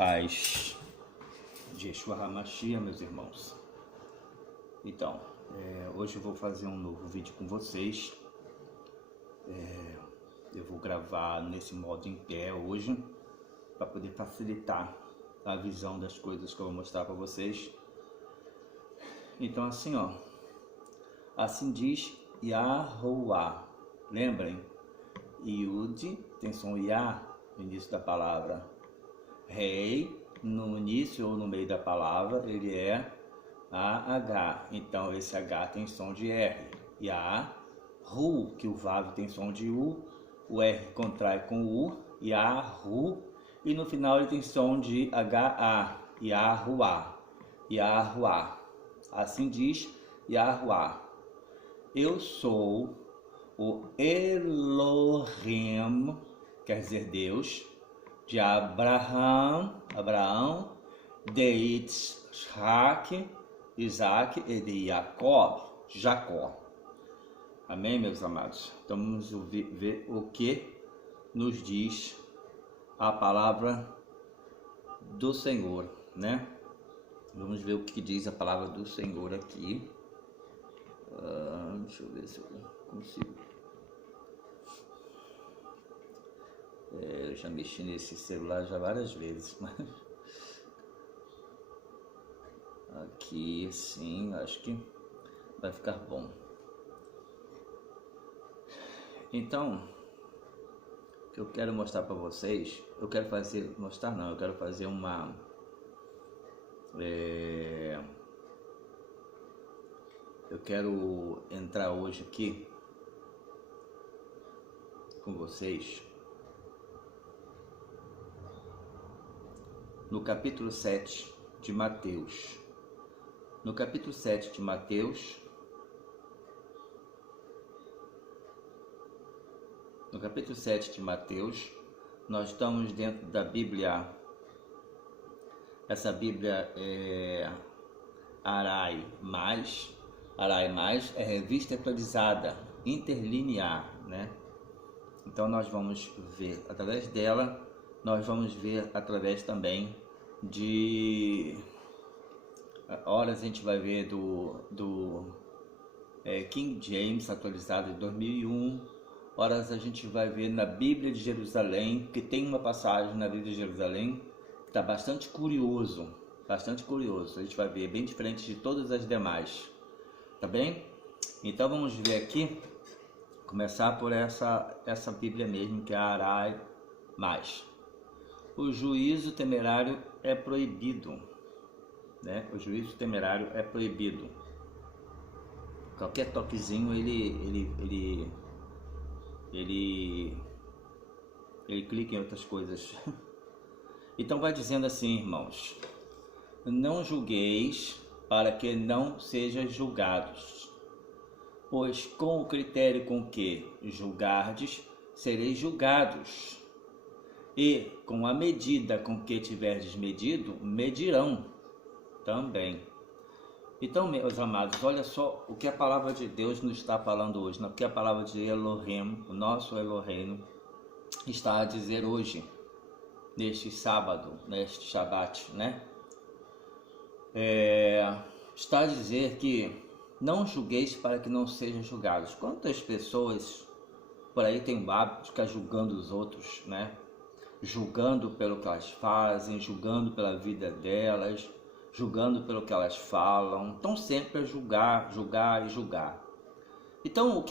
paz de Yeshua HaMashiach, meus irmãos. Então, hoje eu vou fazer um novo vídeo com vocês. Eu vou gravar nesse modo em pé hoje, para poder facilitar a visão das coisas que eu vou mostrar para vocês. Então assim, assim diz Yahuwah. Lembrem, Yud tem som Yah no início da palavra. Rei, no início ou no meio da palavra, ele é AH. Então esse H tem som de R. Yahu, que o Vav tem som de U, o R contrai com U, Yahu, e no final ele tem som de HA, Yahuwah, Yahuwah. Assim diz Yahuwah. Eu sou o Elohim, quer dizer Deus, de Abraão, de Yitzhak, Isaac e de Jacó. Amém, meus amados? Então vamos ver o que nos diz a palavra do Senhor, né? Vamos ver o que diz a palavra do Senhor aqui. Deixa eu ver se eu consigo. Eu já mexi nesse celular já várias vezes, mas aqui sim, acho que vai ficar bom. Então, o que eu quero mostrar para vocês, eu quero fazer uma eu quero entrar hoje aqui com vocês no capítulo 7 de Mateus. No capítulo 7 de Mateus, nós estamos dentro da Bíblia. Essa Bíblia é Arai Mais é revista atualizada, interlinear, né? Então nós vamos ver através dela, nós vamos ver através também de horas a gente vai ver do King James atualizado de 2001. Horas a gente vai ver na Bíblia de Jerusalém, que tem uma passagem na Bíblia de Jerusalém que está bastante curioso. A gente vai ver, bem diferente de todas as demais, tá bem? Então vamos ver aqui, começar por essa Bíblia mesmo, que é a Arai Mais. O juízo temerário é proibido, né? O juízo temerário é proibido. Qualquer toquezinho ele clica em outras coisas. Então vai dizendo assim, irmãos: não julgueis para que não sejam julgados, pois com o critério com que julgardes, sereis julgados, e com a medida com que tiverdes medido, medirão também. Então, meus amados, olha só o que a palavra de Deus nos está falando hoje, o que a palavra de Elohim, o nosso Elohim, está a dizer hoje, neste sábado, neste Shabat, né? Está a dizer que não julgueis para que não sejam julgados. Quantas pessoas por aí têm o hábito de ficar julgando os outros, né? Julgando pelo que elas fazem, julgando pela vida delas, julgando pelo que elas falam. Estão sempre a julgar. Então, o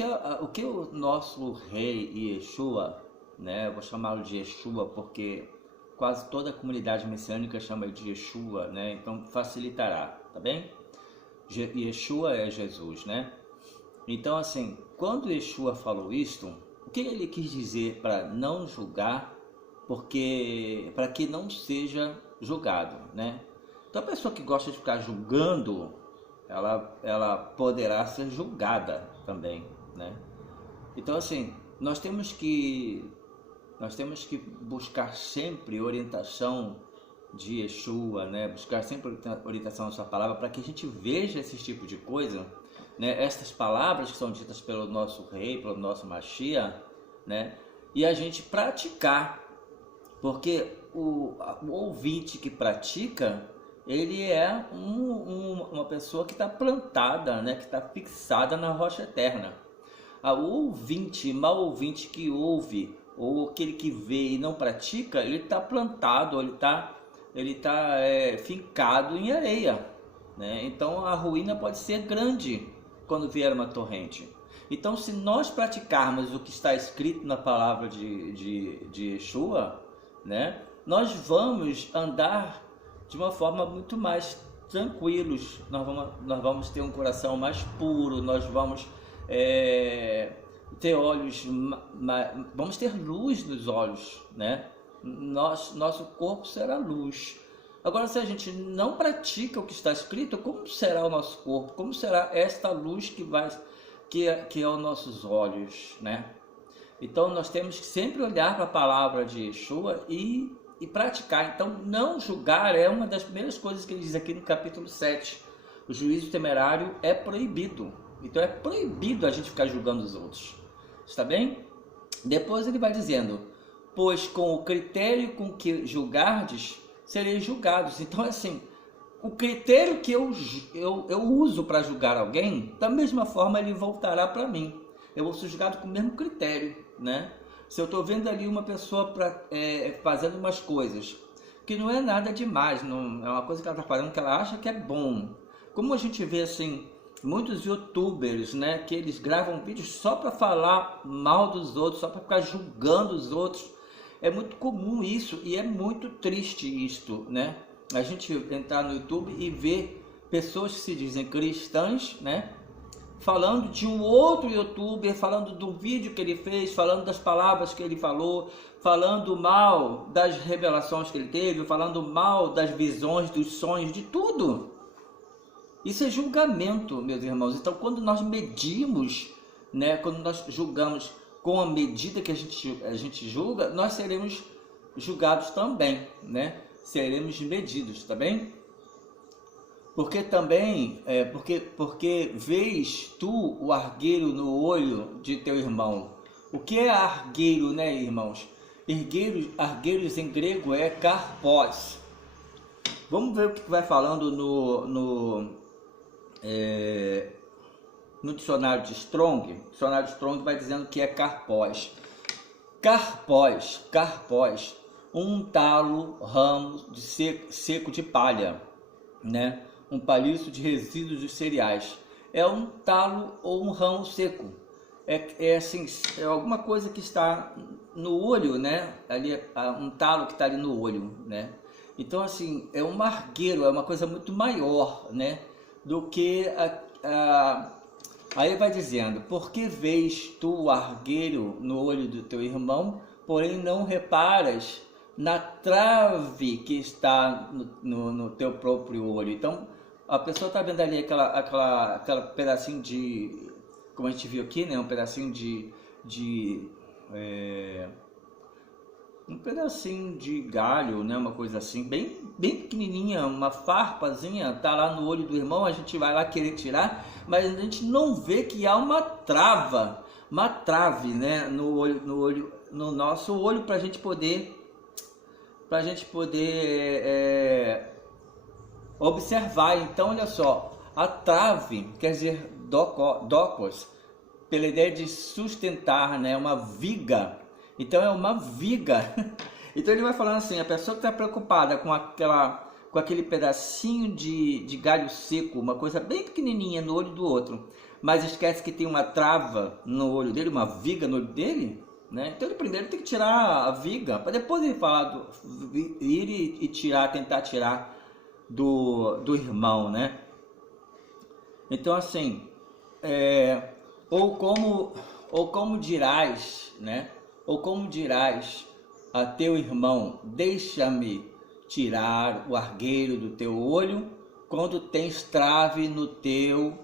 que o nosso rei Yeshua, né? Eu vou chamá-lo de Yeshua porque quase toda a comunidade messiânica chama ele de Yeshua, né? Então facilitará, tá bem? Yeshua é Jesus, né? Então, assim, quando Yeshua falou isto, o que ele quis dizer para não julgar, porque para que não seja julgado, né? Então a pessoa que gosta de ficar julgando, ela poderá ser julgada também, né? Então, assim, nós temos que buscar sempre orientação de Yeshua, né? Buscar sempre orientação da sua palavra, para que a gente veja esse tipo de coisa, né? Essas palavras que são ditas pelo nosso rei, pelo nosso Mashiach, né? E a gente praticar Porque o ouvinte que pratica, ele é uma pessoa que está plantada, né? Que está fixada na rocha eterna. O ouvinte, mau ouvinte que ouve, ou aquele que vê e não pratica, ele está plantado, ele tá fincado em areia, né? Então a ruína pode ser grande quando vier uma torrente. Então, se nós praticarmos o que está escrito na palavra de Yeshua, né, nós vamos andar de uma forma muito mais tranquilos, nós vamos ter um coração mais puro, nós vamos ter olhos, vamos ter luz nos olhos, né? Nosso corpo será luz. Agora, se a gente não pratica o que está escrito, como será o nosso corpo? Como será esta luz que é os nossos olhos, né? Então, nós temos que sempre olhar para a palavra de Yeshua e praticar. Então, não julgar é uma das primeiras coisas que ele diz aqui no capítulo 7. O juízo temerário é proibido. Então, é proibido a gente ficar julgando os outros. Está bem? Depois ele vai dizendo: pois com o critério com que julgardes, sereis julgados. Então, assim, o critério que eu uso para julgar alguém, da mesma forma ele voltará para mim. Eu vou ser julgado com o mesmo critério, né? Se eu estou vendo ali uma pessoa fazendo umas coisas que não é nada demais, não é uma coisa que ela está fazendo que ela acha que é bom. Como a gente vê assim, muitos youtubers, né, que eles gravam vídeos só para falar mal dos outros, só para ficar julgando os outros. É muito comum isso e é muito triste isto, né? A gente entrar no YouTube e ver pessoas que se dizem cristãs, né, falando de um outro youtuber, falando do vídeo que ele fez, falando das palavras que ele falou, falando mal das revelações que ele teve, falando mal das visões, dos sonhos, de tudo. Isso é julgamento, meus irmãos. Então, quando nós medimos, né, quando nós julgamos com a medida que a gente julga, nós seremos julgados também, né? Seremos medidos, tá bem? Porque também, porque vês tu o argueiro no olho de teu irmão. O que é argueiro, né, irmãos? Argueiros em grego é karpós. Vamos ver o que vai falando no dicionário de Strong. O dicionário de Strong vai dizendo que é karpós. Karpós, um talo, ramo de seco de palha, né? Um palhiço de resíduos dos cereais. É um talo ou um ramo seco. Assim, é alguma coisa que está no olho, né? Ali, um talo que está ali no olho, né? Então, assim, é um argueiro, é uma coisa muito maior, né? Do que aí vai dizendo: por que vês tu o argueiro no olho do teu irmão, porém não reparas na trave que está no teu próprio olho? Então, a pessoa está vendo ali aquela pedacinho de, como a gente viu aqui, né? Um pedacinho um pedacinho de galho, né? Uma coisa assim, bem pequenininha, uma farpazinha, tá lá no olho do irmão, a gente vai lá querer tirar, mas a gente não vê que há uma trave, né? No nosso olho, para a gente poder observar. Então, olha só, a trave quer dizer docos, pela ideia de sustentar, né? Uma viga. Então é uma viga. Então ele vai falando assim: a pessoa que está preocupada com aquele pedacinho de galho seco, uma coisa bem pequenininha no olho do outro, mas esquece que tem uma trava no olho dele, uma viga no olho dele, né? Então ele primeiro tem que tirar a viga, para depois ele falar ir e tentar tirar do irmão, né? Então, assim, ou como dirás, né? Ou como dirás a teu irmão: deixa-me tirar o argueiro do teu olho, quando tens trave no teu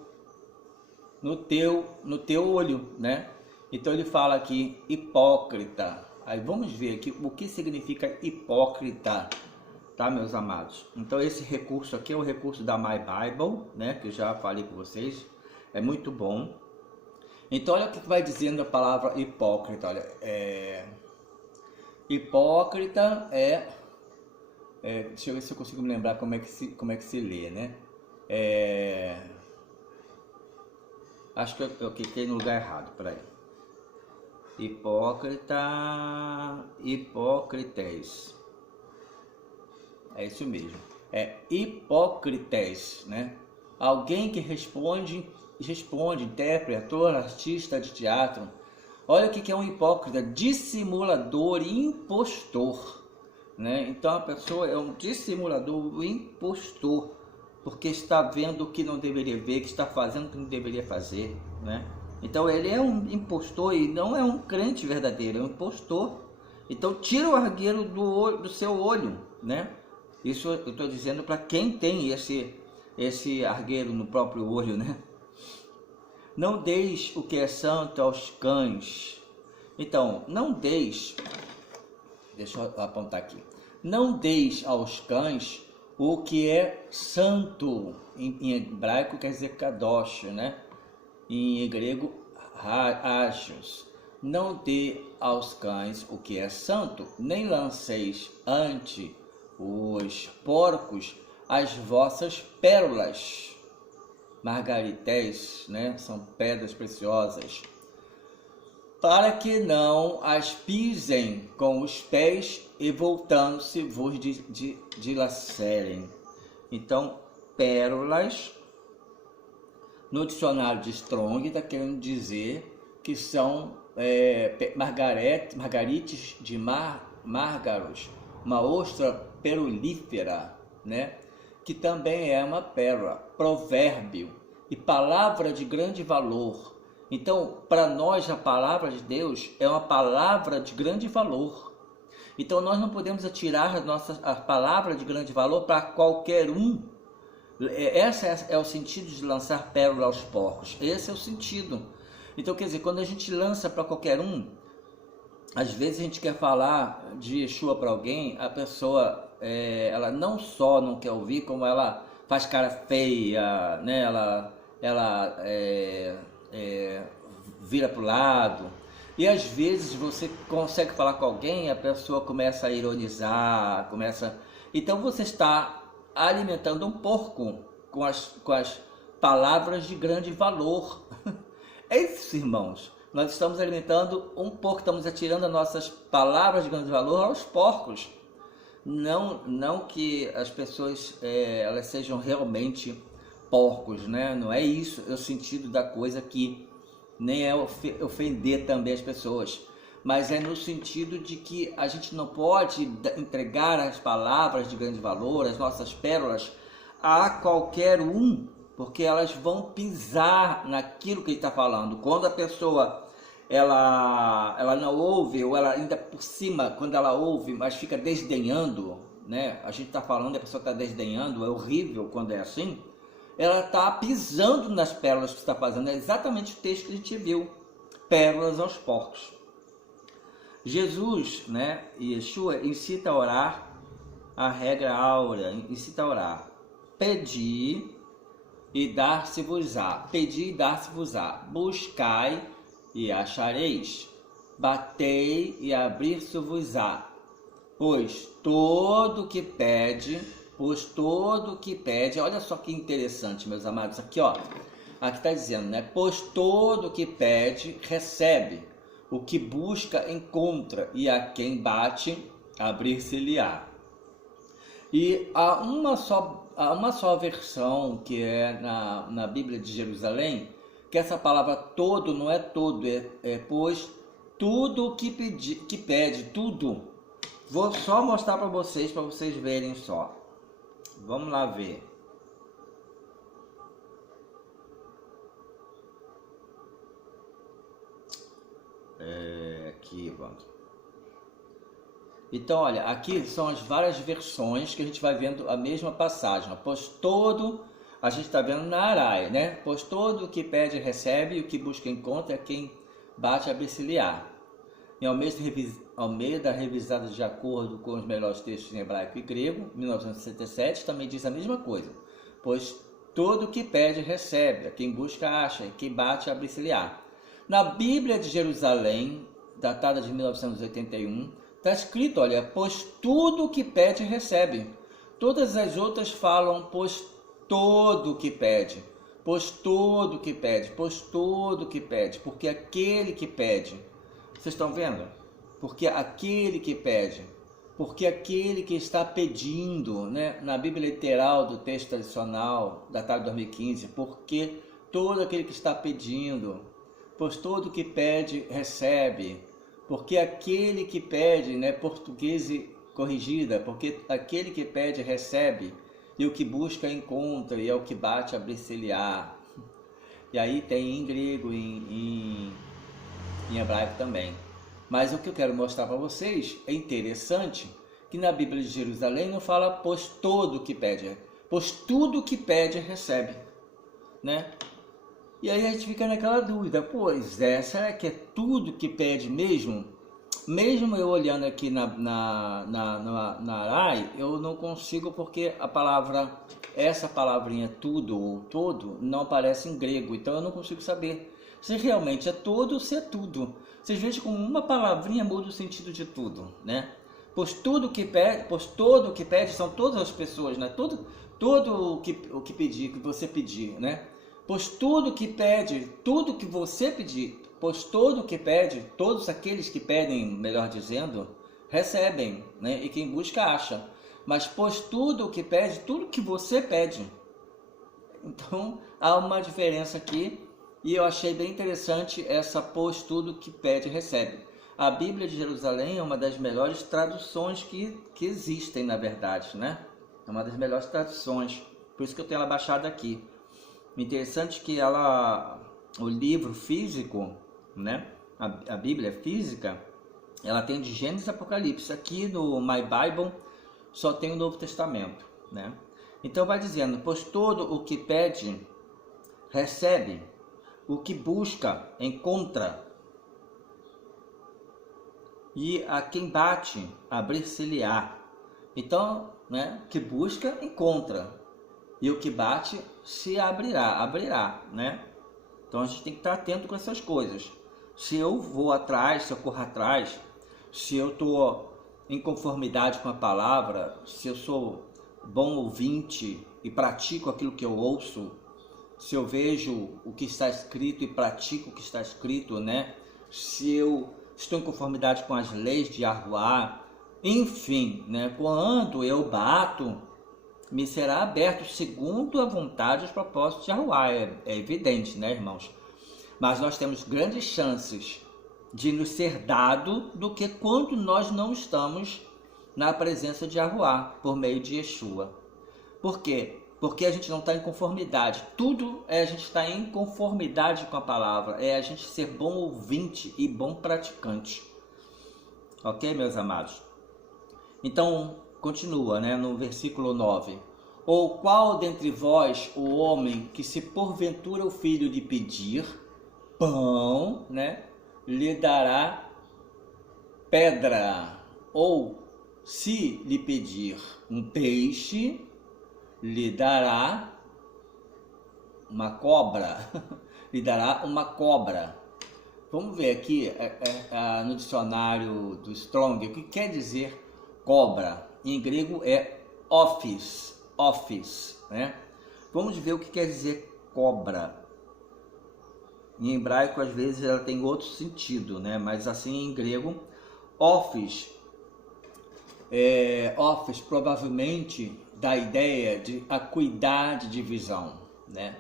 olho, né? Então ele fala aqui hipócrita. Aí vamos ver aqui o que significa hipócrita, tá, meus amados? Então esse recurso aqui é o recurso da My Bible, né? Que eu já falei com vocês, é muito bom. Então olha o que vai dizendo a palavra hipócrita. Olha, Hipócrita deixa eu ver se eu consigo me lembrar como é que se lê, né? Acho que eu cliquei no lugar errado, peraí. Hipócrites. É isso mesmo. É hipócrites, né? Alguém que responde, intérprete, ator, artista de teatro. Olha o que é um hipócrita: dissimulador e impostor, né? Então a pessoa é um dissimulador, um impostor, porque está vendo o que não deveria ver, que está fazendo o que não deveria fazer, né? Então ele é um impostor e não é um crente verdadeiro, é um impostor. Então tira o argueiro do seu olho, né? Isso eu estou dizendo para quem tem esse argueiro no próprio olho, né? Não deis o que é santo aos cães. Então, não deis, deixa eu apontar aqui, não deis aos cães o que é santo. Em hebraico quer dizer kadosh, né? Em grego, hagios. Não dê aos cães o que é santo, nem lanceis ante os porcos as vossas pérolas. Margarités, né? São pedras preciosas, para que não as pisem com os pés e voltando-se vos dilacerem. Então, pérolas, no dicionário de Strong, está querendo dizer que são margarites de márgaros, uma ostra perulífera, né? Que também é uma pérola, provérbio e palavra de grande valor. Então, para nós, a palavra de Deus é uma palavra de grande valor. Então, nós não podemos atirar a palavra de grande valor para qualquer um. Esse é o sentido de lançar pérola aos porcos. Esse é o sentido. Então, quer dizer, quando a gente lança para qualquer um, às vezes a gente quer falar de Yeshua para alguém, a pessoa ela não só não quer ouvir, como ela faz cara feia, né? Ela vira para o lado. E às vezes você consegue falar com alguém, a pessoa começa a ironizar, então você está alimentando um porco com as palavras de grande valor. É isso, irmãos. Nós estamos alimentando um porco, estamos atirando as nossas palavras de grande valor aos porcos. Não que as pessoas elas sejam realmente porcos, né? Não é isso, é o sentido da coisa aqui. Nem é ofender também as pessoas, mas é no sentido de que a gente não pode entregar as palavras de grande valor, as nossas pérolas, a qualquer um, porque elas vão pisar naquilo que ele está falando. Quando a pessoa ela não ouve, ou ela ainda por cima, quando ela ouve, mas fica desdenhando, né? A gente está falando e a pessoa está desdenhando, é horrível quando é assim. Ela está pisando nas pérolas que está fazendo, é exatamente o texto que a gente viu, pérolas aos porcos. Jesus, né, Yeshua, incita a orar, a regra áurea, incita a orar: pedi e dar-se-vos-á, pedi e dar-se-vos-á, buscai e achareis, batei e abrir-se-vos-á, pois todo que pede, olha só que interessante, meus amados, aqui está dizendo, né? Pois todo que pede, recebe, o que busca, encontra, e a quem bate, abrir-se-lhe-á. E há uma só versão, que é na Bíblia de Jerusalém, que essa palavra todo não é todo, pois tudo que pede, tudo. Vou só mostrar para vocês verem só. Vamos lá ver. Aqui, vamos. Então, olha, aqui são as várias versões que a gente vai vendo a mesma passagem. Pois todo, a gente está vendo na Araia, né? Pois todo o que pede recebe, e o que busca encontra, é quem bate abrir-se-lhe-á. Em Almeida, revisada de acordo com os melhores textos em hebraico e grego, 1967, também diz a mesma coisa. Pois todo o que pede recebe, a quem busca acha, e quem bate abre-se-lhe-á. Na Bíblia de Jerusalém, datada de 1981, Está escrito, olha, pois tudo o que pede recebe. Todas as outras falam, pois todo o que pede. Pois todo o que pede, pois todo o que pede. Porque aquele que pede. Vocês estão vendo? Porque aquele que pede. Porque aquele que está pedindo, né? Na Bíblia literal do texto tradicional, datado de 2015, porque todo aquele que está pedindo, pois todo que pede, recebe. Porque aquele que pede, né? Português corrigida, porque aquele que pede, recebe, e o que busca, encontra, e é o que bate, abre-se-lhe-á. E aí tem em grego, em hebraico também. Mas o que eu quero mostrar para vocês é interessante que na Bíblia de Jerusalém não fala pois todo que pede, pois tudo que pede recebe, né? E aí a gente fica naquela dúvida, pois será que é tudo que pede mesmo? Mesmo eu olhando aqui na Arai, eu não consigo, porque a palavra, essa palavrinha tudo ou todo não aparece em grego, então eu não consigo saber se realmente é todo ou se é tudo. Vocês vejam como uma palavrinha muda o sentido de tudo, né? Pois tudo que pede, pois todo o que pede são todas as pessoas, né? Todo o que pedir, que você pedir, né? Pois tudo que pede, tudo que você pedir, pois todo que pede, todos aqueles que pedem, melhor dizendo, recebem, né? E quem busca acha. Mas pois tudo que pede, tudo que você pede. Então há uma diferença aqui. E eu achei bem interessante essa pois tudo que pede, recebe. A Bíblia de Jerusalém é uma das melhores traduções que existem, na verdade, né? É uma das melhores traduções. Por isso que eu tenho ela baixada aqui. Interessante que o livro físico, né? A Bíblia física, ela tem de Gênesis e Apocalipse. Aqui no My Bible só tem o Novo Testamento, né? Então vai dizendo, pois todo o que pede, recebe. O que busca, encontra. E a quem bate, abrir-se-lhe-á. Então, né, que busca, encontra. E o que bate, se abrirá, né? Então a gente tem que estar atento com essas coisas. Se eu vou atrás, se eu corro atrás, se eu estou em conformidade com a palavra, se eu sou bom ouvinte e pratico aquilo que eu ouço, se eu vejo o que está escrito e pratico o que está escrito, né? Se eu estou em conformidade com as leis de Yahuwá, enfim, né? Quando eu bato, me será aberto segundo a vontade e os propósitos de Yahuwá. É evidente, né, irmãos? Mas nós temos grandes chances de nos ser dado do que quando nós não estamos na presença de Yahuwá, por meio de Yeshua. Por quê? Porque a gente não está em conformidade. Tudo é a gente estar em conformidade com a palavra. É a gente ser bom ouvinte e bom praticante. Ok, meus amados? Então, continua, né, no versículo 9. Ou qual dentre vós o homem que, se porventura o filho lhe pedir pão, né, lhe dará pedra? Ou se lhe pedir um peixe, lhe dará uma cobra. Lhe dará uma cobra. Vamos ver aqui no dicionário do Strong o que quer dizer cobra. Em grego é office, né? Vamos ver o que quer dizer cobra. Em hebraico às vezes ela tem outro sentido, né? Mas assim em grego, office provavelmente dá ideia de acuidade de visão, né?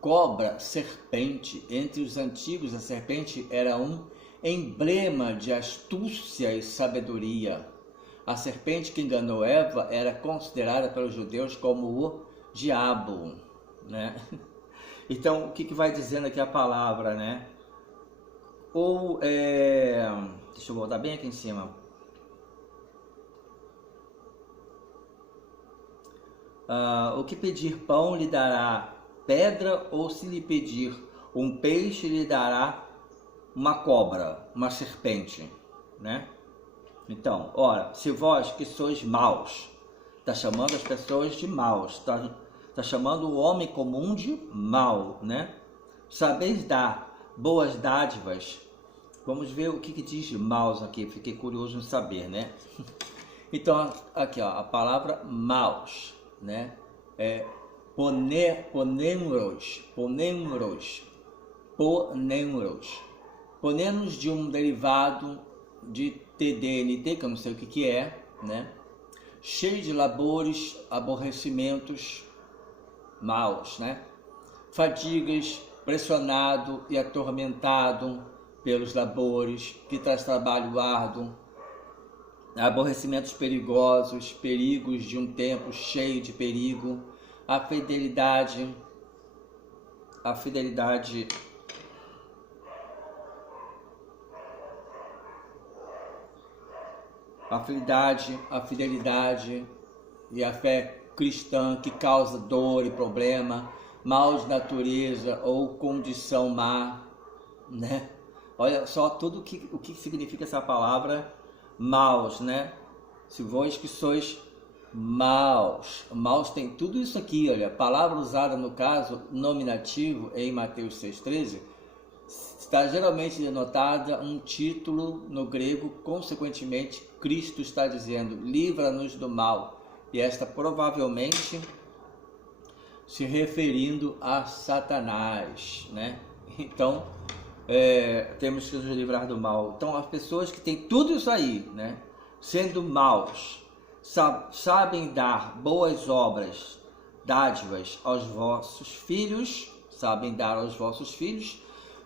Cobra, serpente. Entre os antigos, a serpente era um emblema de astúcia e sabedoria. A serpente que enganou Eva era considerada pelos judeus como o diabo, né? Então, o que vai dizendo aqui a palavra, né? Ou, deixa eu voltar bem aqui em cima. O que pedir pão lhe dará pedra, ou se lhe pedir um peixe lhe dará uma cobra, uma serpente, né? Então, ora, se vós que sois maus, está chamando as pessoas de maus, está chamando o homem comum de mau, né? Sabeis dar boas dádivas, Vamos ver o que diz maus aqui, fiquei curioso em saber, né? Então, aqui ó, a palavra maus, né? É ponenros. Ponemos de um derivado de TDNT, que eu não sei o que é, né? Cheio de labores, aborrecimentos, maus, né? Fadigas, pressionado e atormentado pelos labores, que traz trabalho árduo, aborrecimentos perigosos, perigos de um tempo cheio de perigo, a fidelidade e a fé cristã que causa dor e problema, mal de natureza ou condição má, né? Olha só tudo o que significa essa palavra maus, né? Se vós que sois maus, maus tem tudo isso aqui, olha, a palavra usada no caso nominativo em Mateus 6,13 está geralmente denotada um título no grego, consequentemente Cristo está dizendo, livra-nos do mal, e esta provavelmente se referindo a Satanás, né? Então, temos que nos livrar do mal. Então, as pessoas que têm tudo isso aí, né? Sendo maus, sabem dar boas obras, dádivas aos vossos filhos,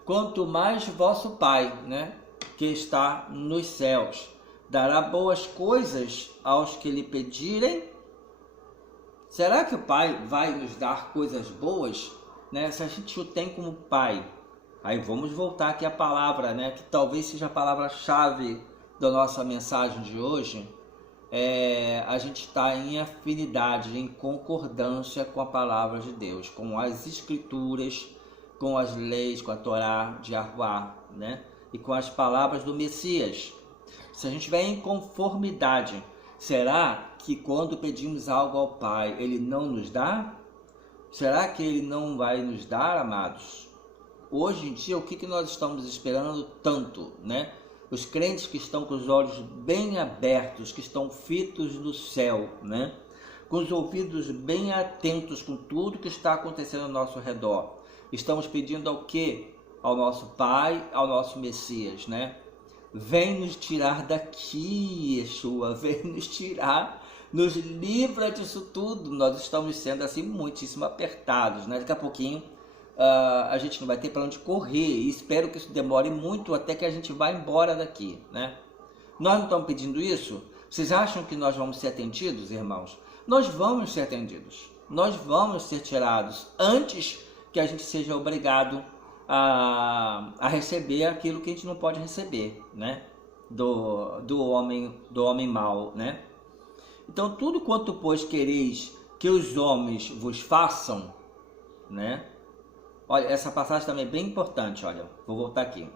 quanto mais vosso Pai, né? Que está nos céus, dará boas coisas aos que lhe pedirem. Será que o Pai vai nos dar coisas boas, né? Se a gente o tem como Pai. Aí vamos voltar aqui à palavra, né? Que talvez seja a palavra-chave da nossa mensagem de hoje. A gente está em afinidade, em concordância com a palavra de Deus, com as escrituras, com as leis, com a Torá de Yahuwá, né? E com as palavras do Messias. Se a gente estiver em conformidade, será que quando pedimos algo ao Pai, Ele não nos dá? Será que Ele não vai nos dar, amados? Hoje em dia, o que nós estamos esperando tanto, né? Os crentes que estão com os olhos bem abertos, que estão fitos no céu, né? Com os ouvidos bem atentos com tudo que está acontecendo ao nosso redor. Estamos pedindo ao quê? Ao nosso Pai, ao nosso Messias, né? Vem nos tirar daqui, Yeshua, vem nos tirar, nos livra disso tudo. Nós estamos sendo assim muitíssimo apertados, né? Daqui a pouquinho a gente não vai ter para onde correr, e espero que isso demore muito até que a gente vá embora daqui, né? Nós não estamos pedindo isso? Vocês acham que nós vamos ser atendidos, irmãos? Nós vamos ser atendidos, nós vamos ser tirados antes que a gente seja obrigado a receber aquilo que a gente não pode receber, né? Do homem mau, né? Então, tudo quanto, pois, quereis que os homens vos façam, né? Olha, essa passagem também é bem importante, olha, vou voltar aqui.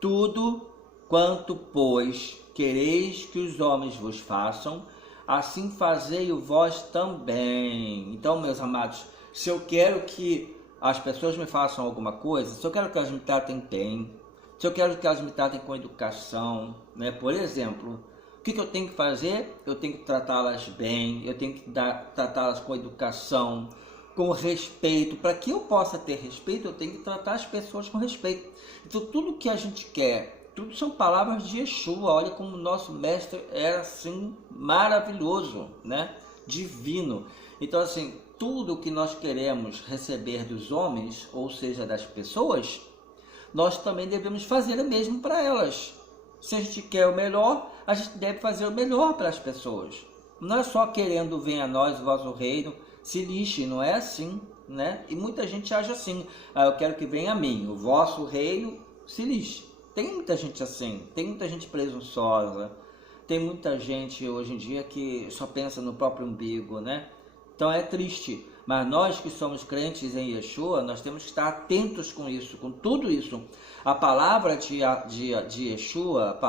Tudo quanto, pois, quereis que os homens vos façam, assim fazei-o vós também. Então, meus amados, se eu quero que as pessoas me façam alguma coisa, se eu quero que elas me tratem bem, se eu quero que elas me tratem com educação, né? Por exemplo, o que eu tenho que fazer? Eu tenho que tratá-las bem, eu tenho que tratá-las com educação, com respeito. Para que eu possa ter respeito, eu tenho que tratar as pessoas com respeito. Então, tudo que a gente quer, tudo são palavras de Yeshua. Olha como o nosso mestre era assim maravilhoso, né? Divino. Então, assim, tudo que nós queremos receber dos homens, ou seja, das pessoas, nós também devemos fazer o mesmo para elas. Se a gente quer o melhor, a gente deve fazer o melhor para as pessoas. Não é só querendo venha a nós o vosso reino, se lixe, não é assim, né? E muita gente age assim, eu quero que venha a mim, o vosso reino, se lixe. Tem muita gente assim, tem muita gente presunçosa, tem muita gente hoje em dia que só pensa no próprio umbigo, né? Então é triste, mas nós que somos crentes em Yeshua, nós temos que estar atentos com isso, com tudo isso. A palavra de Yeshua,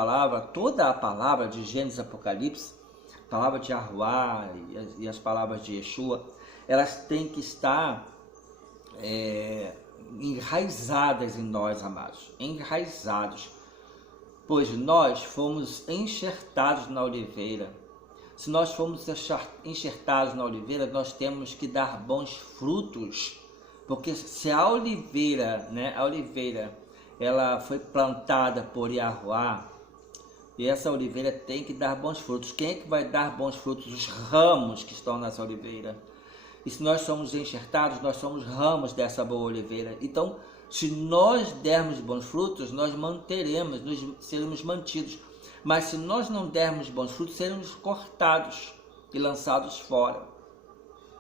toda a palavra de Gênesis e Apocalipse, a palavra de Yahuwá e as palavras de Yeshua, elas têm que estar enraizadas em nós, amados, enraizados. pois nós fomos enxertados na oliveira. Se nós fomos enxertados na oliveira, nós temos que dar bons frutos, porque se a oliveira, ela foi plantada por Yahuwá, e essa oliveira tem que dar bons frutos. Quem é que vai dar bons frutos? Os ramos que estão nessa oliveira. E se nós somos enxertados, nós somos ramos dessa boa oliveira. Então, se nós dermos bons frutos, nós manteremos, seremos mantidos. Mas se nós não dermos bons frutos, seremos cortados e lançados fora.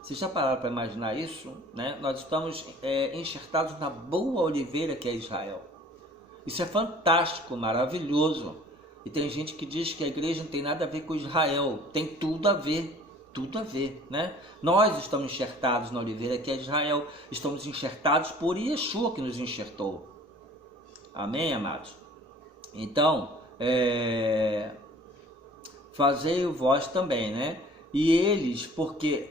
Vocês já pararam para imaginar isso? Né? Nós estamos enxertados na boa oliveira que é Israel. Isso é fantástico, maravilhoso. E tem gente que diz que a igreja não tem nada a ver com Israel. Tem tudo a ver, né? Nós estamos enxertados na oliveira que é Israel. Estamos enxertados por Yeshua que nos enxertou. Amém, amados? Então, fazei-o vós também, né? E eles, porque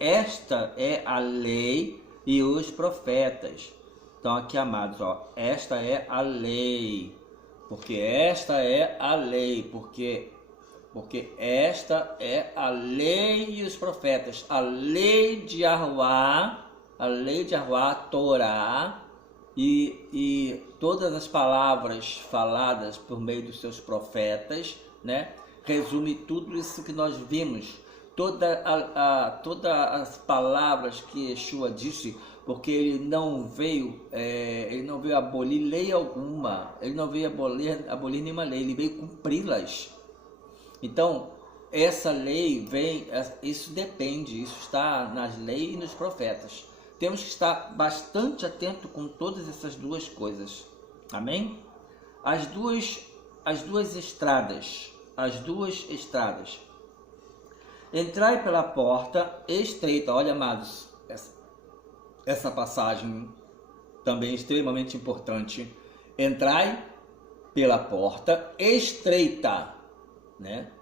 esta é a lei e os profetas. Então aqui, amados, ó, esta é a lei, porque esta é a lei, porque esta é a lei e os profetas, a lei de Yahuwá, a Torá, e todas as palavras faladas por meio dos seus profetas, né? Resume tudo isso que nós vimos, todas as palavras que Yeshua disse, porque ele não veio abolir lei alguma, ele não veio abolir nenhuma lei, ele veio cumpri-las. Então, essa lei isso está nas leis e nos profetas. Temos que estar bastante atento com todas essas duas coisas. Amém? As duas estradas. Entrai pela porta estreita. Olha, amados, essa passagem também é extremamente importante. Entrai pela porta estreita, né?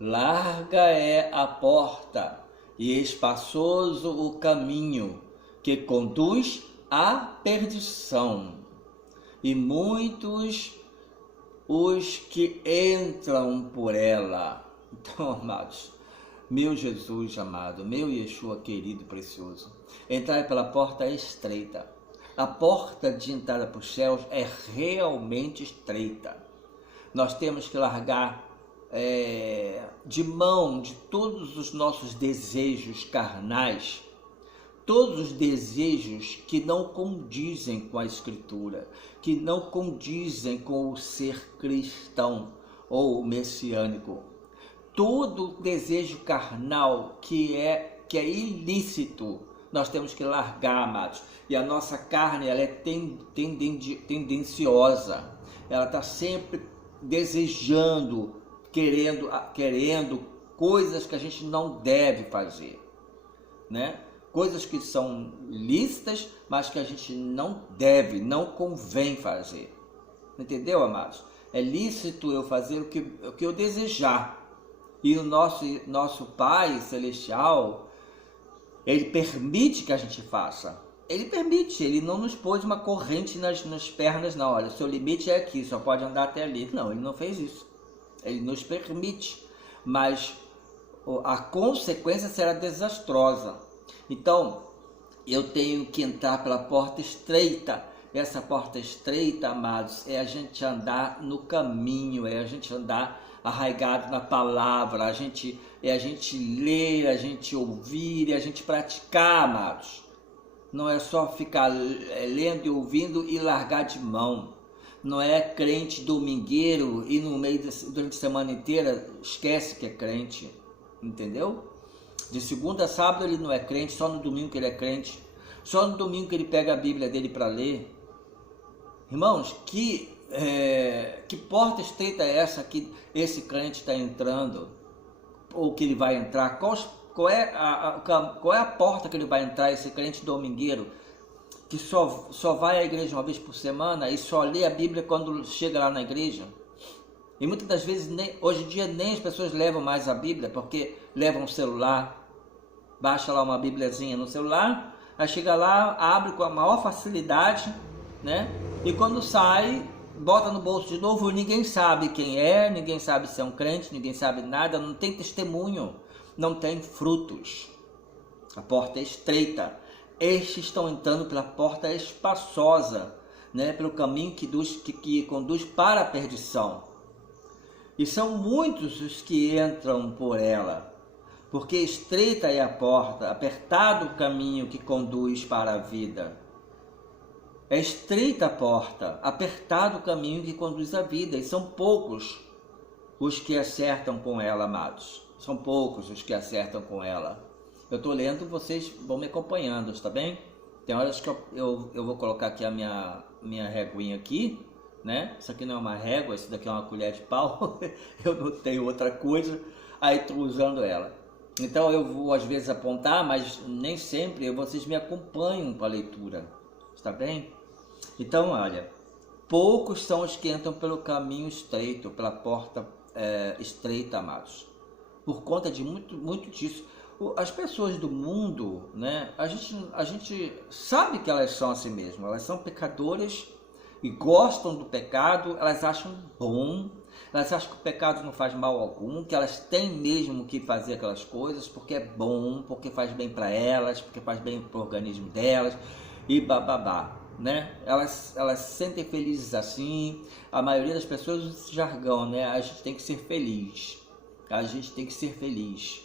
Larga é a porta e espaçoso o caminho que conduz à perdição, e muitos os que entram por ela. Então, amados, meu Jesus amado, meu Yeshua querido, precioso, entrar pela porta estreita. A porta de entrada para os céus é realmente estreita. Nós temos que largar de mão de todos os nossos desejos carnais, todos os desejos que não condizem com a Escritura, que não condizem com o ser cristão ou messiânico. Todo desejo carnal que é ilícito, nós temos que largar, amados. E a nossa carne, ela é tendenciosa, ela está sempre desejando, querendo coisas que a gente não deve fazer, né? Coisas que são lícitas, mas que a gente não convém fazer. Entendeu, amados? É lícito eu fazer o que eu desejar. E o nosso Pai Celestial, Ele permite que a gente faça. Ele permite, Ele não nos pôs uma corrente nas pernas, não. Olha, o seu limite é aqui, só pode andar até ali. Não, Ele não fez isso. Ele nos permite, mas a consequência será desastrosa. Então, eu tenho que entrar pela porta estreita. Essa porta estreita, amados, é a gente andar no caminho, é a gente andar arraigado na palavra, é a gente ler, a gente ouvir e a gente praticar, amados. Não é só ficar lendo e ouvindo e largar de mão. Não é crente domingueiro e durante a semana inteira esquece que é crente, entendeu? De segunda a sábado ele não é crente, só no domingo que ele é crente. Só no domingo que ele pega a Bíblia dele para ler. Irmãos, que porta estreita é essa que esse crente está entrando? Ou que ele vai entrar? Qual é a porta que ele vai entrar, esse crente domingueiro? Que só vai à igreja uma vez por semana e só lê a Bíblia quando chega lá na igreja? E muitas das vezes, hoje em dia, nem as pessoas levam mais a Bíblia, porque levam o celular. Baixa lá uma Bíbliazinha no celular, aí chega lá, abre com a maior facilidade, né? E quando sai bota no bolso de novo, ninguém sabe quem é, ninguém sabe se é um crente, ninguém sabe nada, não tem testemunho, não tem frutos. A porta é estreita. Estes estão entrando pela porta espaçosa, né? Pelo caminho que conduz para a perdição. E são muitos os que entram por ela, porque estreita é a porta, apertado o caminho que conduz para a vida. É estreita a porta, apertado o caminho que conduz à vida, e são poucos os que acertam com ela, amados. São poucos os que acertam com ela. Eu estou lendo, vocês vão me acompanhando, está bem? Tem horas que eu vou colocar aqui a minha réguinha aqui, né? Isso aqui não é uma régua, isso daqui é uma colher de pau. Eu não tenho outra coisa, aí estou usando ela. Então eu vou às vezes apontar, mas nem sempre vocês me acompanham para a leitura, está bem? Então, olha, poucos são os que entram pelo caminho estreito, pela porta estreita, amados. Por conta de muito disso. As pessoas do mundo, né, a gente sabe que elas são assim mesmo, elas são pecadoras e gostam do pecado, elas acham bom, elas acham que o pecado não faz mal algum, que elas têm mesmo que fazer aquelas coisas porque é bom, porque faz bem para elas, porque faz bem para o organismo delas e bababá, né? Elas se sentem felizes assim. A maioria das pessoas usa esse jargão, né? A gente tem que ser feliz, a gente tem que ser feliz.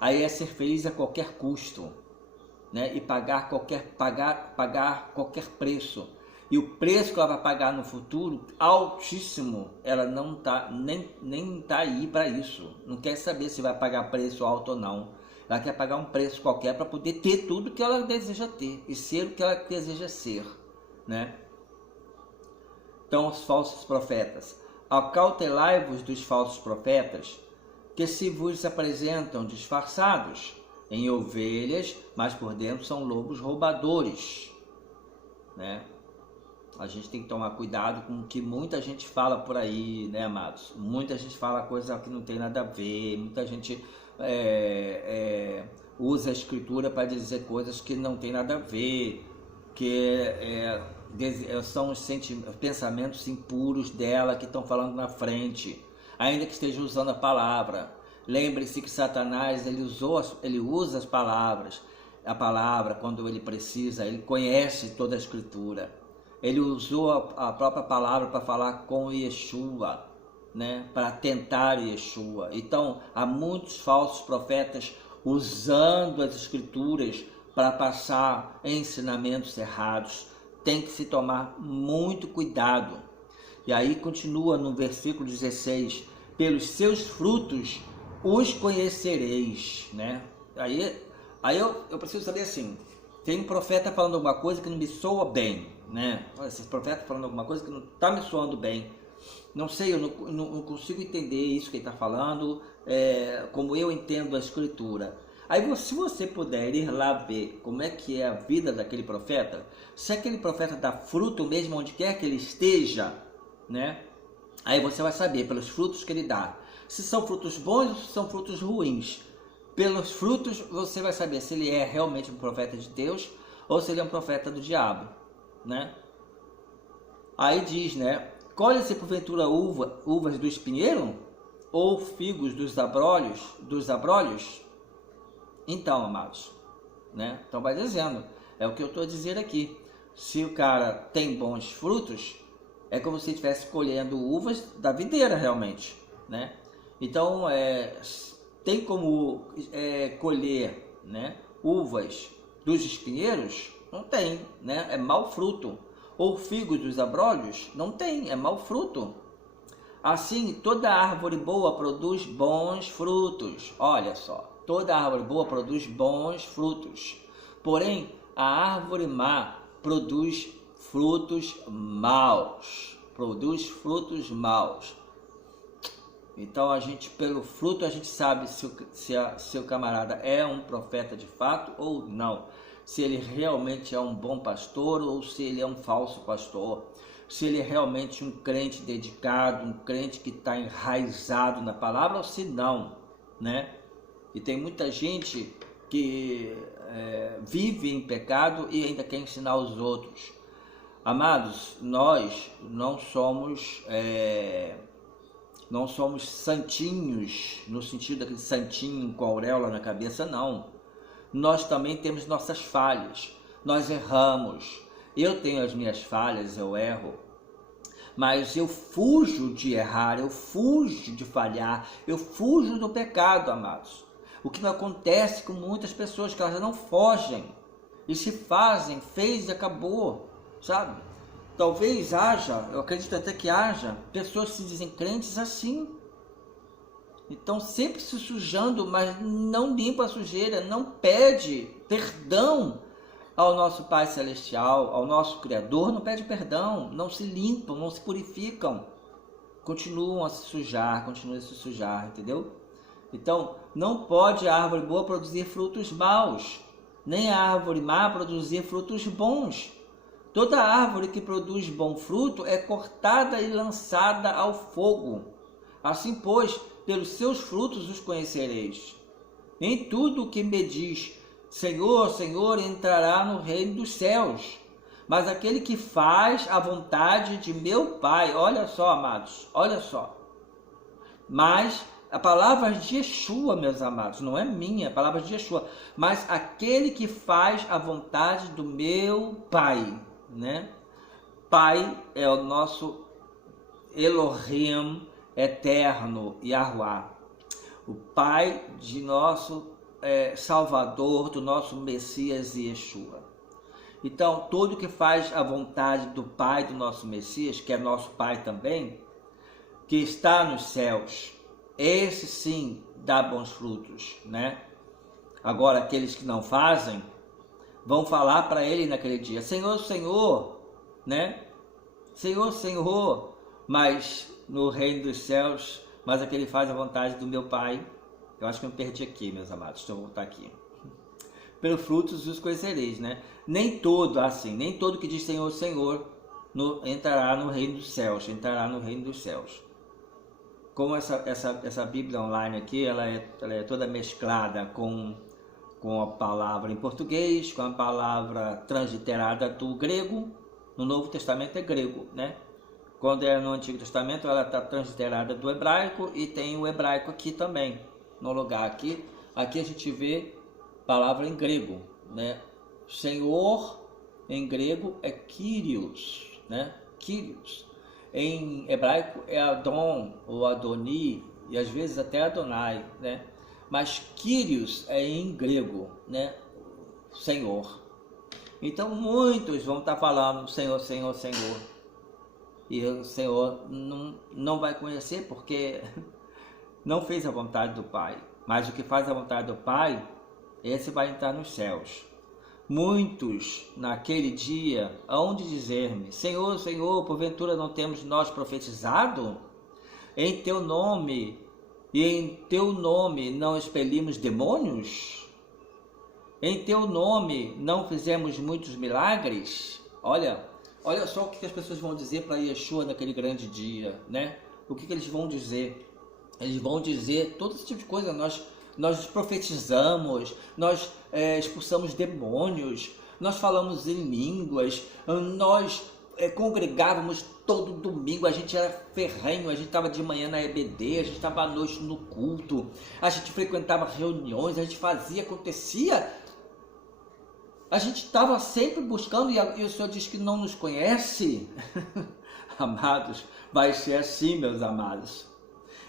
Aí é ser feliz a qualquer custo, né? E pagar qualquer preço. E o preço que ela vai pagar no futuro, altíssimo, ela não tá, nem tá aí para isso. Não quer saber se vai pagar preço alto ou não. Ela quer pagar um preço qualquer para poder ter tudo que ela deseja ter e ser o que ela deseja ser, né? Então, os falsos profetas. Acautelai-vos dos falsos profetas, que se vos apresentam disfarçados em ovelhas, mas por dentro são lobos roubadores, né? A gente tem que tomar cuidado com o que muita gente fala por aí, né, amados? Muita gente fala coisa que não tem nada a ver, muita gente usa a escritura para dizer coisas que não tem nada a ver, que são os pensamentos impuros dela que estão falando na frente, ainda que esteja usando a palavra. Lembre-se que Satanás ele usa as palavras, a palavra quando ele precisa, ele conhece toda a escritura. Ele usou a própria palavra para falar com Yeshua, né? Para tentar Yeshua. Então, há muitos falsos profetas usando as escrituras para passar ensinamentos errados. Tem que se tomar muito cuidado. E aí continua no versículo 16: pelos seus frutos os conhecereis, né? Aí eu preciso saber assim, tem um profeta falando alguma coisa que não me soa bem, né? Esse profeta falando alguma coisa que não está me soando bem. Não sei, eu não consigo entender isso que ele está falando, como eu entendo a escritura. Aí, se você puder ir lá ver como é que é a vida daquele profeta, se aquele profeta dá fruto mesmo onde quer que ele esteja, né? Aí você vai saber pelos frutos que ele dá, se são frutos bons ou se são frutos ruins. Pelos frutos você vai saber se ele é realmente um profeta de Deus ou se ele é um profeta do diabo, né? Aí diz, né? Colhe-se porventura uvas do espinheiro ou figos dos abrolhos? Então, amados, né? Então vai dizendo, é o que eu estou a dizer aqui. Se o cara tem bons frutos, é como se estivesse colhendo uvas da videira realmente, né? Então, tem como colher, né, uvas dos espinheiros? Não tem, né? É mau fruto. Ou figos dos abrolhos? Não tem, é mau fruto. Assim, toda árvore boa produz bons frutos. Olha só. Toda árvore boa produz bons frutos, porém a árvore má produz frutos maus. Então pelo fruto a gente sabe se o camarada é um profeta de fato ou não, se ele realmente é um bom pastor ou se ele é um falso pastor, se ele é realmente um crente dedicado, um crente que está enraizado na palavra ou se não, né? E tem muita gente que vive em pecado e ainda quer ensinar os outros. Amados, nós não somos santinhos, no sentido daquele santinho com auréola na cabeça, não. Nós também temos nossas falhas, nós erramos. Eu tenho as minhas falhas, eu erro, mas eu fujo de errar, eu fujo de falhar, eu fujo do pecado, amados. O que não acontece com muitas pessoas, que elas não fogem, e se fez e acabou, sabe? Talvez haja, eu acredito até que haja, pessoas que se dizem crentes assim. Então sempre se sujando, mas não limpa a sujeira, não pede perdão ao nosso Pai Celestial, ao nosso Criador, não pede perdão, não se limpam, não se purificam, continuam a se sujar, entendeu? Então, não pode a árvore boa produzir frutos maus, nem a árvore má produzir frutos bons. Toda árvore que produz bom fruto é cortada e lançada ao fogo. Assim, pois, pelos seus frutos os conhecereis. Em tudo o que me diz, Senhor, Senhor, entrará no reino dos céus. Mas aquele que faz a vontade de meu Pai, olha só, amados, olha só. Mas a palavra de Yeshua, meus amados, não é minha, a palavra de Yeshua. Mas aquele que faz a vontade do meu Pai, né? Pai é o nosso Elohim eterno, Yahuwah. O Pai de nosso Salvador, do nosso Messias Yeshua. Então, todo que faz a vontade do Pai do nosso Messias, que é nosso Pai também, que está nos céus, esse sim dá bons frutos, né? Agora, aqueles que não fazem, vão falar para ele naquele dia, Senhor, Senhor, né? Senhor, Senhor, mas no reino dos céus, mas aquele faz a vontade do meu Pai. Eu acho que eu me perdi aqui, meus amados, deixa eu voltar aqui. Pelos frutos os conhecereis, né? Nem todo que diz Senhor, Senhor, entrará no reino dos céus, Como essa Bíblia online aqui, ela é toda mesclada com a palavra em português, com a palavra transliterada do grego. No Novo Testamento é grego, né? Quando é no Antigo Testamento, ela está transliterada do hebraico, e tem o hebraico aqui também, no lugar aqui. Aqui a gente vê palavra em grego, né? Senhor em grego é Kyrios, né? Kyrios. Em hebraico é Adon ou Adoni, e às vezes até Adonai, né? Mas Kyrios é em grego, né? Senhor. Então muitos vão estar falando Senhor, Senhor, Senhor. E o Senhor não vai conhecer, porque não fez a vontade do Pai. Mas o que faz a vontade do Pai, esse vai entrar nos céus. Muitos naquele dia hão de dizer-me, Senhor, Senhor, porventura não temos nós profetizado? Em teu nome, e em teu nome não expelimos demônios? Em teu nome não fizemos muitos milagres? Olha só o que as pessoas vão dizer para Yeshua naquele grande dia, né? O que eles vão dizer? Eles vão dizer todo esse tipo de coisa. Nós profetizamos, nós expulsamos demônios, nós falamos em línguas, nós congregávamos todo domingo, a gente era ferrenho, a gente estava de manhã na EBD, a gente estava à noite no culto, a gente frequentava reuniões, a gente fazia, acontecia, a gente estava sempre buscando, e o Senhor diz que não nos conhece. Amados, vai ser assim, meus amados.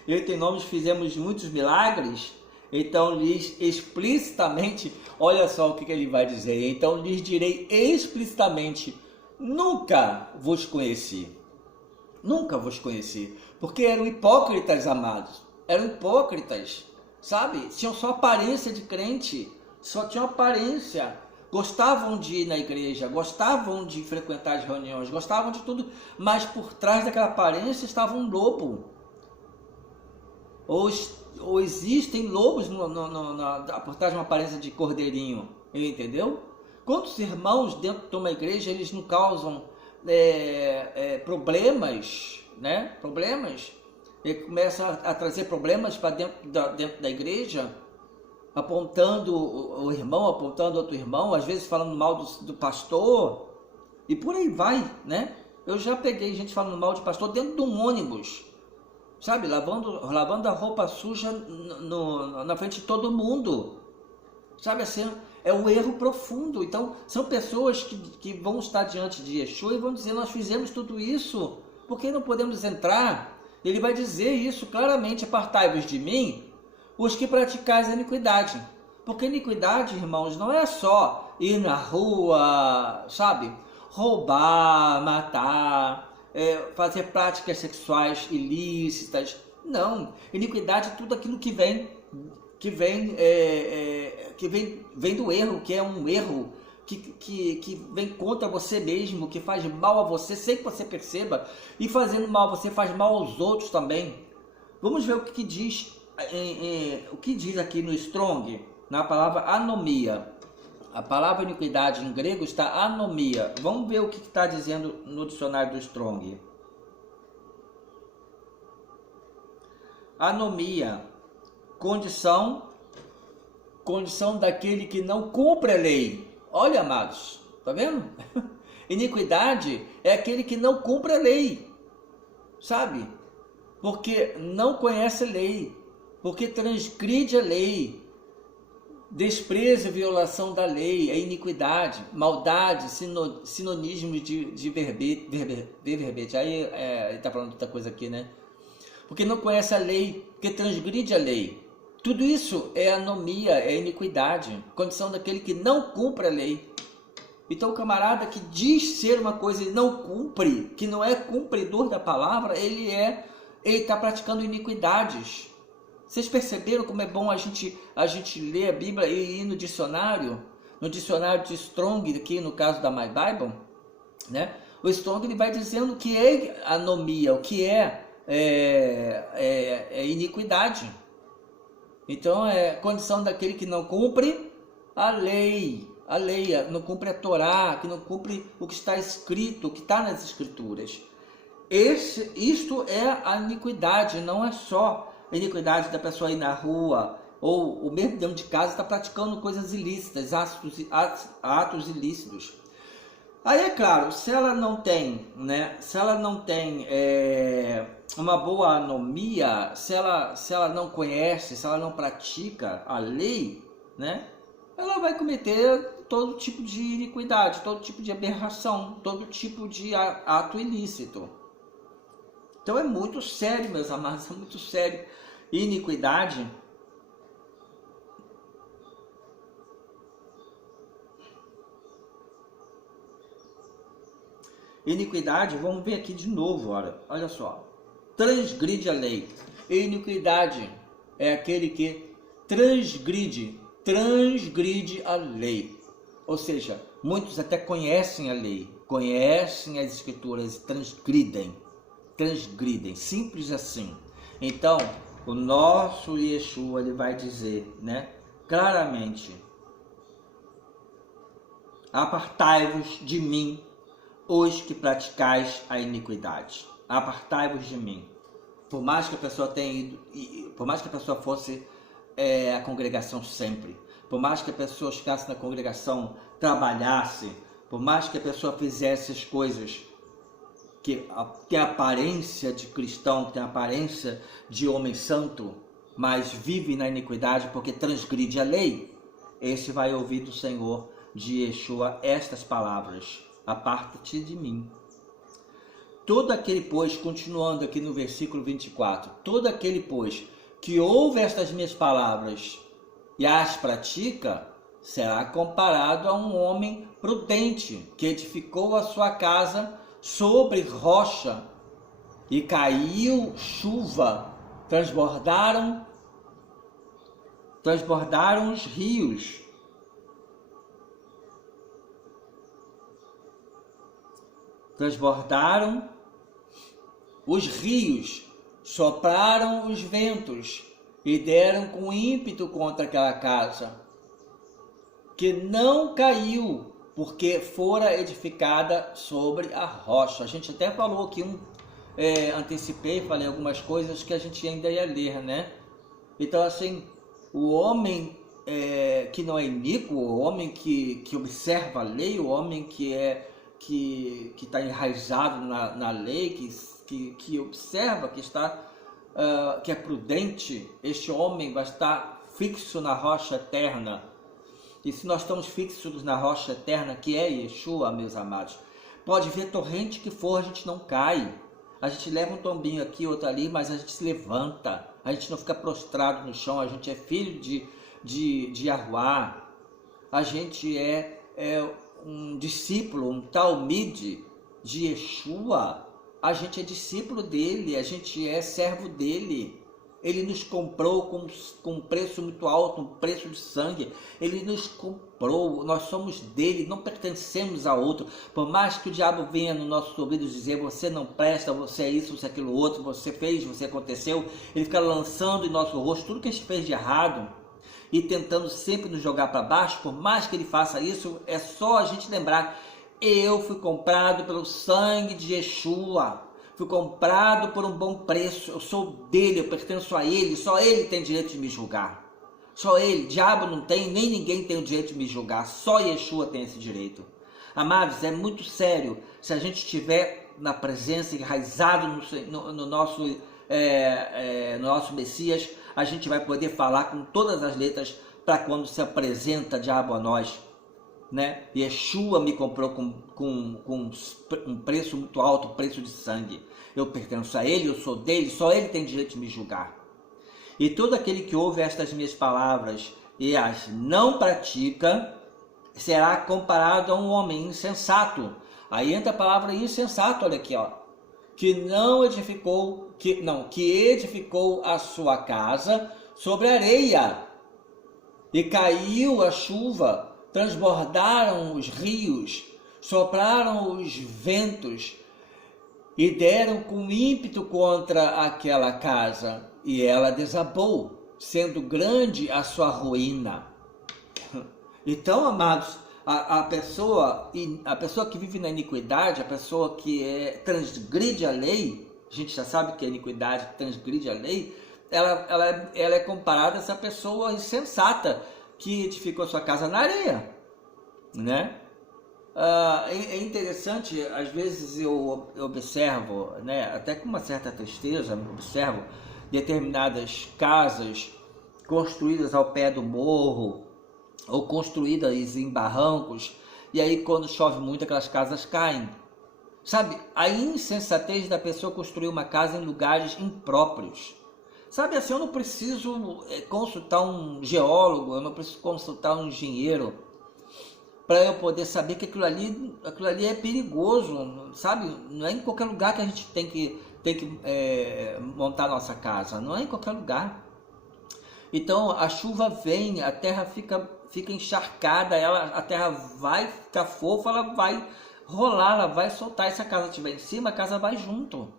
Em teu nome fizemos muitos milagres. Então lhes explicitamente, olha só o que ele vai dizer, então lhes direi explicitamente, nunca vos conheci, porque eram hipócritas, amados, eram hipócritas, sabe, tinham só aparência de crente, só tinham aparência, gostavam de ir na igreja, gostavam de frequentar as reuniões, gostavam de tudo, mas por trás daquela aparência estava um lobo, ou existem lobos por trás de uma aparência de cordeirinho, entendeu? Quantos irmãos dentro de uma igreja, eles não causam problemas, né? E começam a trazer problemas para dentro da igreja, apontando o irmão, apontando outro irmão, às vezes falando mal do pastor, E por aí vai, né? Eu já peguei gente falando mal de pastor dentro de um ônibus, sabe? Lavando a roupa suja na frente de todo mundo. Sabe assim, é um erro profundo. Então, são pessoas que vão estar diante de Yeshua e vão dizer, nós fizemos tudo isso, por que não podemos entrar? Ele vai dizer isso claramente, apartai-vos de mim, os que praticais a iniquidade. Porque iniquidade, irmãos, não é só ir na rua, sabe? Roubar, matar, fazer práticas sexuais ilícitas. Não, iniquidade é tudo aquilo que vem do erro, que é um erro que vem contra você mesmo, que faz mal a você sem que você perceba, e fazendo mal a você faz mal aos outros também. Vamos ver o que diz, o que diz aqui no Strong, na palavra anomia. A palavra iniquidade em grego está anomia. Vamos ver o que está dizendo no dicionário do Strong. Anomia, condição daquele que não cumpre a lei. Olha, amados, tá vendo? Iniquidade é aquele que não cumpre a lei, sabe? Porque não conhece a lei, porque transgride a lei, despreza e violação da lei, é iniquidade, maldade, sinonismos de verbete. Aí ele está falando outra coisa aqui, né? Porque não conhece a lei, porque transgride a lei. Tudo isso é anomia, é iniquidade, condição daquele que não cumpre a lei. Então o camarada que diz ser uma coisa e não cumpre, que não é cumpridor da palavra, ele está praticando iniquidades. Vocês perceberam como é bom a gente ler a Bíblia e ir no dicionário de Strong, aqui no caso da My Bible, né? O Strong ele vai dizendo o que é anomia, o que é iniquidade. Então é condição daquele que não cumpre a lei, não cumpre a Torá, que não cumpre o que está escrito, o que está nas Escrituras. Isto é a iniquidade, não é só a iniquidade da pessoa ir na rua, ou o mesmo dentro de casa está praticando coisas ilícitas, atos ilícitos. Aí é claro, se ela não tem, né, uma boa anomia, se ela não conhece, se ela não pratica a lei, né, ela vai cometer todo tipo de iniquidade, todo tipo de aberração, todo tipo de ato ilícito. Então é muito sério, meus amados, é muito sério. Iniquidade vamos ver aqui de novo, olha só. Transgride a lei. Iniquidade é aquele que transgride a lei. Ou seja, muitos até conhecem a lei, conhecem as Escrituras e transgridem, simples assim. Então, o nosso Yeshua, ele vai dizer, né, claramente: apartai-vos de mim, os que praticais a iniquidade. Apartai-vos de mim. Por mais que a pessoa tenha ido, por mais que a pessoa fosse a congregação sempre, por mais que a pessoa ficasse na congregação, trabalhasse, por mais que a pessoa fizesse as coisas que tem a aparência de cristão, tem a aparência de homem santo, mas vive na iniquidade porque transgride a lei, esse vai ouvir do Senhor, de Yeshua, estas palavras: aparta-te de mim. Todo aquele, pois, continuando aqui no versículo 24, todo aquele, pois, que ouve estas minhas palavras e as pratica, será comparado a um homem prudente, que edificou a sua casa sobre rocha, e caiu chuva, transbordaram os rios, sopraram os ventos e deram com ímpeto contra aquela casa, que não caiu, porque fora edificada sobre a rocha. A gente até falou aqui, antecipei, falei algumas coisas que a gente ainda ia ler, né? Então, assim, o homem que não é iníquo, o homem que observa a lei, o homem que é que está enraizado na lei, que observa, que é prudente, este homem vai estar fixo na rocha eterna. E se nós estamos fixos na rocha eterna, que é Yeshua, meus amados, pode vir torrente que for, a gente não cai. A gente leva um tombinho aqui, outro ali, mas a gente se levanta. A gente não fica prostrado no chão. A gente é filho de Yahuwá. A gente é um discípulo, um talmide de Yeshua. A gente é discípulo dele, a gente é servo dele. Ele nos comprou com um preço muito alto, um preço de sangue. Ele nos comprou, nós somos dele, não pertencemos a outro. Por mais que o diabo venha no nossos ouvidos dizer: você não presta, você é isso, você é aquilo outro, você fez, você aconteceu. Ele fica lançando em nosso rosto tudo que a gente fez de errado e tentando sempre nos jogar para baixo. Por mais que ele faça isso, é só a gente lembrar: eu fui comprado pelo sangue de Yeshua. Fui comprado por um bom preço, eu sou dele, eu pertenço a ele, só ele tem direito de me julgar. Só ele, diabo não tem, nem ninguém tem o direito de me julgar, só Yeshua tem esse direito. Amados, é muito sério se a gente estiver na presença, enraizado no nosso Messias, a gente vai poder falar com todas as letras para quando se apresenta diabo a nós. Né? Yeshua me comprou com um preço muito alto, preço de sangue. Eu pertenço a ele, eu sou dele, só ele tem direito de me julgar. E todo aquele que ouve estas minhas palavras e as não pratica, será comparado a um homem insensato. Aí entra a palavra insensato, olha aqui, ó. Que edificou a sua casa sobre areia, e caiu a chuva, transbordaram os rios, sopraram os ventos e deram com ímpeto contra aquela casa, e ela desabou, sendo grande a sua ruína. Então, amados, a pessoa que vive na iniquidade, a pessoa que transgride a lei, a gente já sabe que a iniquidade transgride a lei, ela é comparada a essa pessoa insensata, que edificou sua casa na areia, né? É interessante, às vezes eu observo, né, até com uma certa tristeza, observo determinadas casas construídas ao pé do morro, ou construídas em barrancos, e aí quando chove muito aquelas casas caem. Sabe, a insensatez da pessoa construir uma casa em lugares impróprios. Sabe, assim, eu não preciso consultar um geólogo, eu não preciso consultar um engenheiro para eu poder saber que aquilo ali é perigoso, sabe? Não é em qualquer lugar que a gente tem que montar nossa casa, não é em qualquer lugar. Então a chuva vem, a terra fica encharcada, a terra vai ficar fofa, ela vai rolar, ela vai soltar. E se a casa estiver em cima, a casa vai junto.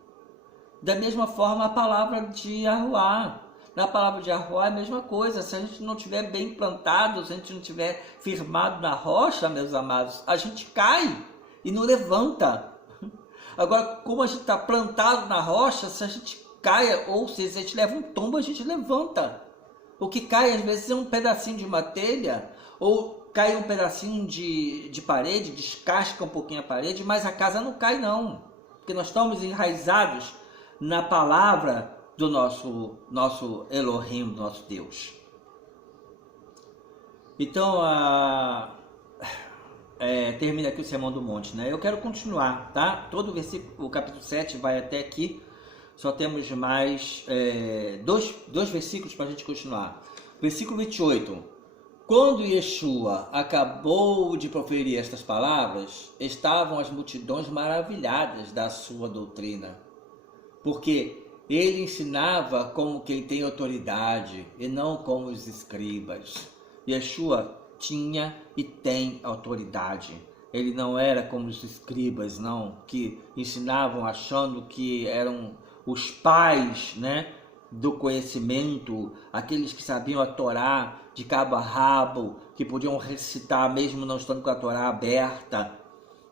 Da mesma forma, a palavra de Yahuwá. Na palavra de Yahuwá é a mesma coisa. Se a gente não estiver bem plantado, se a gente não estiver firmado na rocha, meus amados, a gente cai e não levanta. Agora, como a gente está plantado na rocha, se a gente cai, ou se a gente leva um tombo, a gente levanta. O que cai, às vezes, é um pedacinho de uma telha, ou cai um pedacinho de parede, descasca um pouquinho a parede, mas a casa não cai, não. Porque nós estamos enraizados na palavra do nosso Elohim, do nosso Deus. Então, termina aqui o Sermão do Monte, né? Eu quero continuar, tá? Todo o capítulo 7 vai até aqui. Só temos mais dois versículos para a gente continuar. Versículo 28. Quando Yeshua acabou de proferir estas palavras, estavam as multidões maravilhadas da sua doutrina, porque ele ensinava como quem tem autoridade e não como os escribas. Yeshua tinha e tem autoridade. Ele não era como os escribas, não, que ensinavam achando que eram os pais, né, do conhecimento, aqueles que sabiam a Torá de cabo a rabo, que podiam recitar mesmo não estando com a Torá aberta,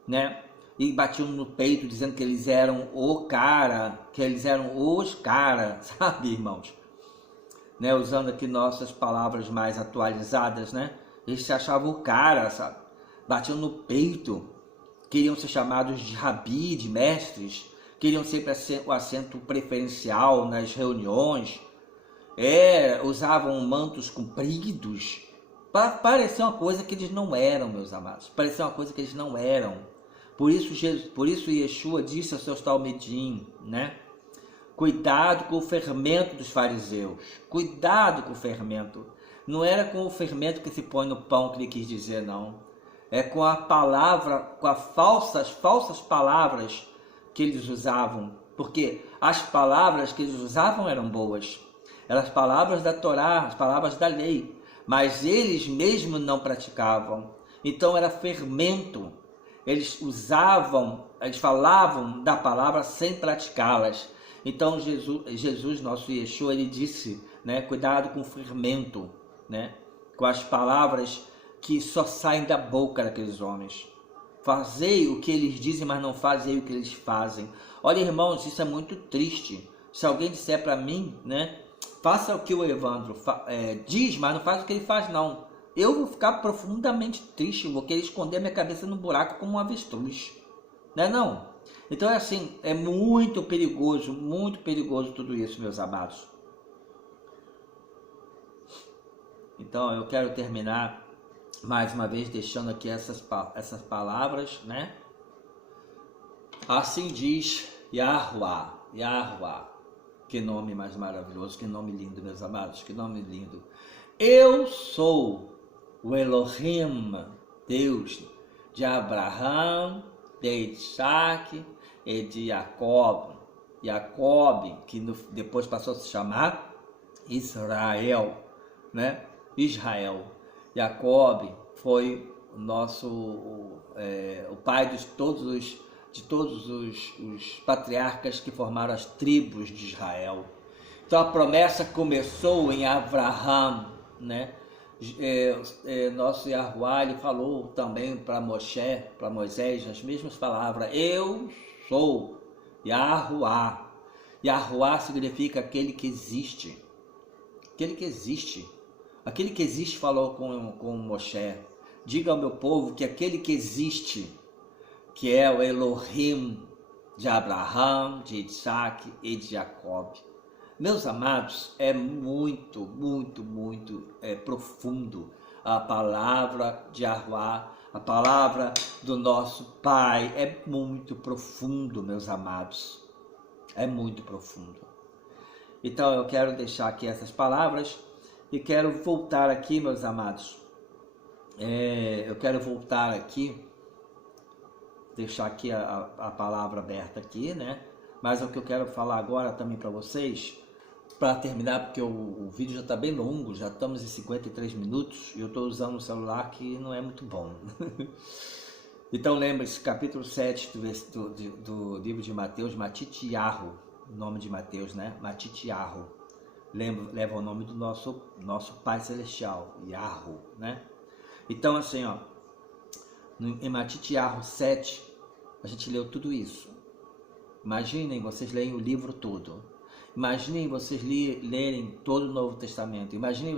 né? E batiam no peito dizendo que eles eram os cara, sabe, irmãos? Né? Usando aqui nossas palavras mais atualizadas, né? Eles se achavam o cara, sabe? Batiam no peito. queriam ser chamados de rabi, de mestres, queriam sempre o assento preferencial nas reuniões, usavam mantos compridos, parecia uma coisa que eles não eram, meus amados, parecia uma coisa que eles não eram. Por isso Yeshua disse aos seus talmidim, né? Cuidado com o fermento dos fariseus, cuidado com o fermento. Não era com o fermento que se põe no pão que ele quis dizer, não. É com a palavra, com as falsas palavras que eles usavam. Porque as palavras que eles usavam eram boas. Eram as palavras da Torá, as palavras da lei. Mas eles mesmos não praticavam. Então era fermento. Eles falavam da palavra sem praticá-las. Então Jesus, nosso Yeshua, ele disse, né, cuidado com o fermento, né, com as palavras que só saem da boca daqueles homens. Fazei o que eles dizem, mas não fazei o que eles fazem. Olha, irmãos, isso é muito triste. Se alguém disser para mim, né, faça o que o Evandro diz, mas não faz o que ele faz, não. Eu vou ficar profundamente triste, vou querer esconder minha cabeça no buraco como um avestruz. Não é não? Então é assim, é muito perigoso tudo isso, meus amados. Então eu quero terminar mais uma vez deixando aqui essas palavras, né? Assim diz Yahuwah, Yahuwah. Que nome mais maravilhoso, que nome lindo, meus amados, que nome lindo. Eu sou o Elohim, Deus de Abraão, de Isaac e de Jacob. Jacob, que depois passou a se chamar Israel, né? Israel. Jacob foi o pai de todos os patriarcas que formaram as tribos de Israel. Então a promessa começou em Abraão, né? Nosso Yahuwah, ele falou também para Moisés, as mesmas palavras: eu sou Yahuwah. Yahuwah significa aquele que existe. Aquele que existe. Aquele que existe falou com Moisés: diga ao meu povo que aquele que existe, que é o Elohim de Abraão, de Isaac e de Jacob. Meus amados, é muito profundo a palavra de Yahuwah, a palavra do nosso Pai, é muito profundo, meus amados, é muito profundo. Então eu quero deixar aqui essas palavras e quero voltar aqui, meus amados, eu quero voltar aqui, deixar aqui a palavra aberta aqui, né? Mas o que eu quero falar agora também para vocês, para terminar, porque o vídeo já está bem longo, já estamos em 53 minutos e eu estou usando um celular que não é muito bom. Então lembre-se, capítulo 7 do livro de Mateus, Matityahu, o nome de Mateus, né? Matityahu, leva o nome do nosso Pai Celestial, Yahu, né? Então assim, ó, em Matityahu 7, a gente leu tudo isso. Imaginem, vocês leem o livro todo. Imaginem vocês lerem todo o Novo Testamento. Imaginem